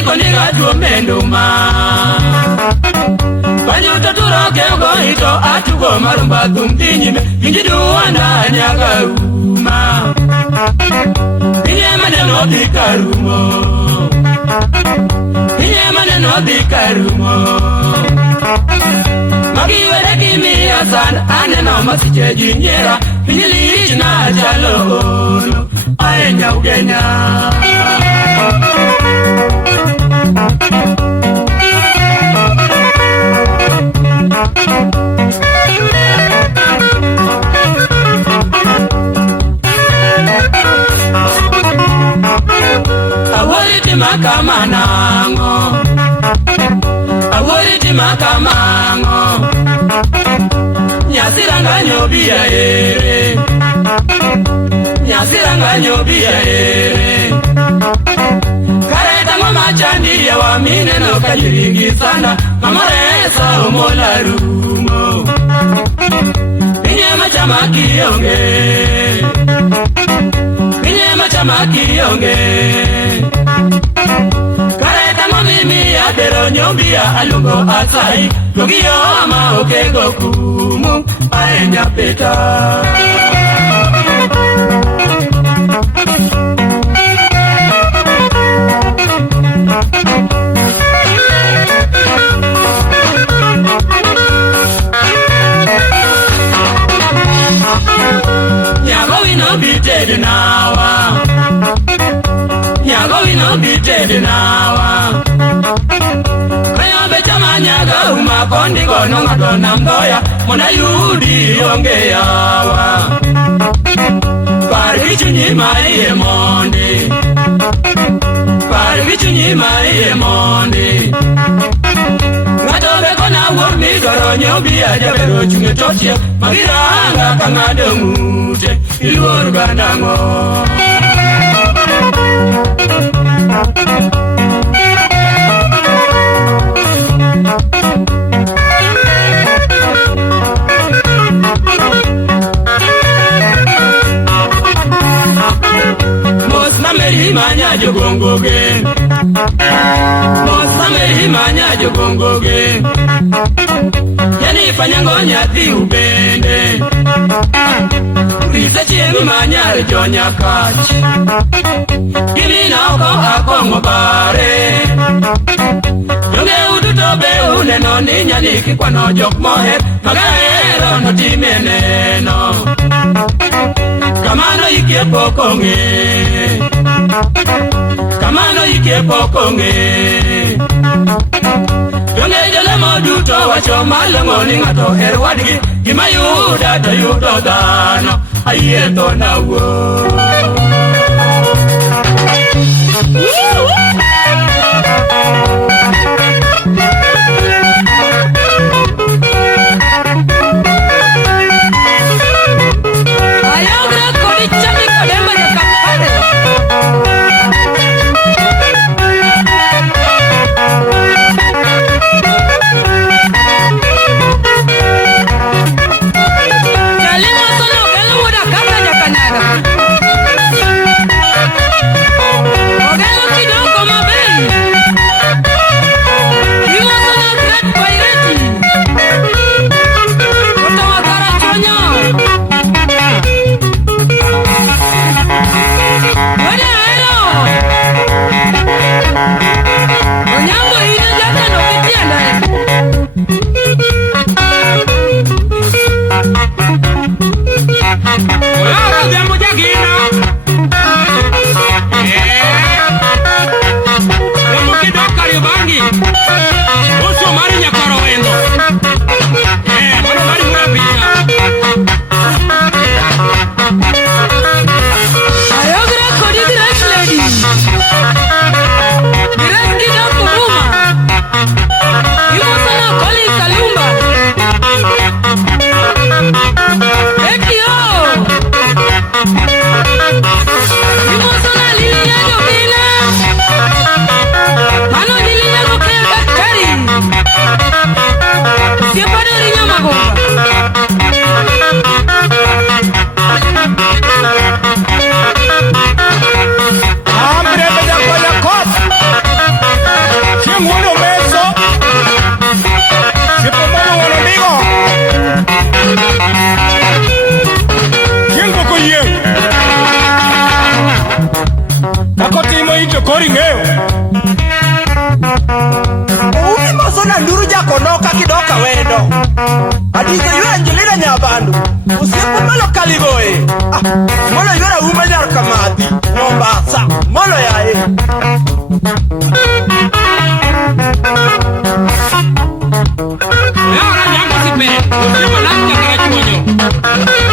Iko ni gatu menduma Banyo taturo kego ito atugo marumba tumtinyime Injidu wanda nyagaruma Inye maneno dikarumo Inye maneno dikarumo Magiwele kimi asan aneno masiche jinyera Injili na jalo Aenya ugenya Awoliti makamanango Awoliti makamango Nyasiranga nyobia ere Nyasiranga nyobia ere Kareta mama chandi ya wamine no kajiringi sana Mama resa umola rumo Pinyema chama kionge Pinyema chama kionge Kareta mimi ya dero nyombia alungo asai Lugio ama okego kumu aenya peta Nyago we no be dead now. Nyago we no be dead now. Kaya beja manyaga uma kondi kono ngadona mdoya mona yudi ongeyawa. Parichu ni Marie Monde. Parichu ni Marie Monde. Goro nyobi aja bero chunge totia Magiranga kangado mute Iluor bandango Mosna mehi manya jogongoge Mosna mehi manya jogongoge Yani panyango nyati ubende Risa chiemi manyare jonya kachi Kimi na oko ako ngobare Yonge uduto be uneno ni nyaliki kwa no jok mohe Magaero no timeneno Kamano ikie pokonge Kamano ikie pokonge Yonge jale moduto wacho malongo ni ngato herwadgi Gima yuda to yudo dano Ayeto na wo bandu usiku molo kaligoe molo yora umanyar kamati Mombasa molo yae Yora nyambo sipe Usiku nasi kagarajumonyo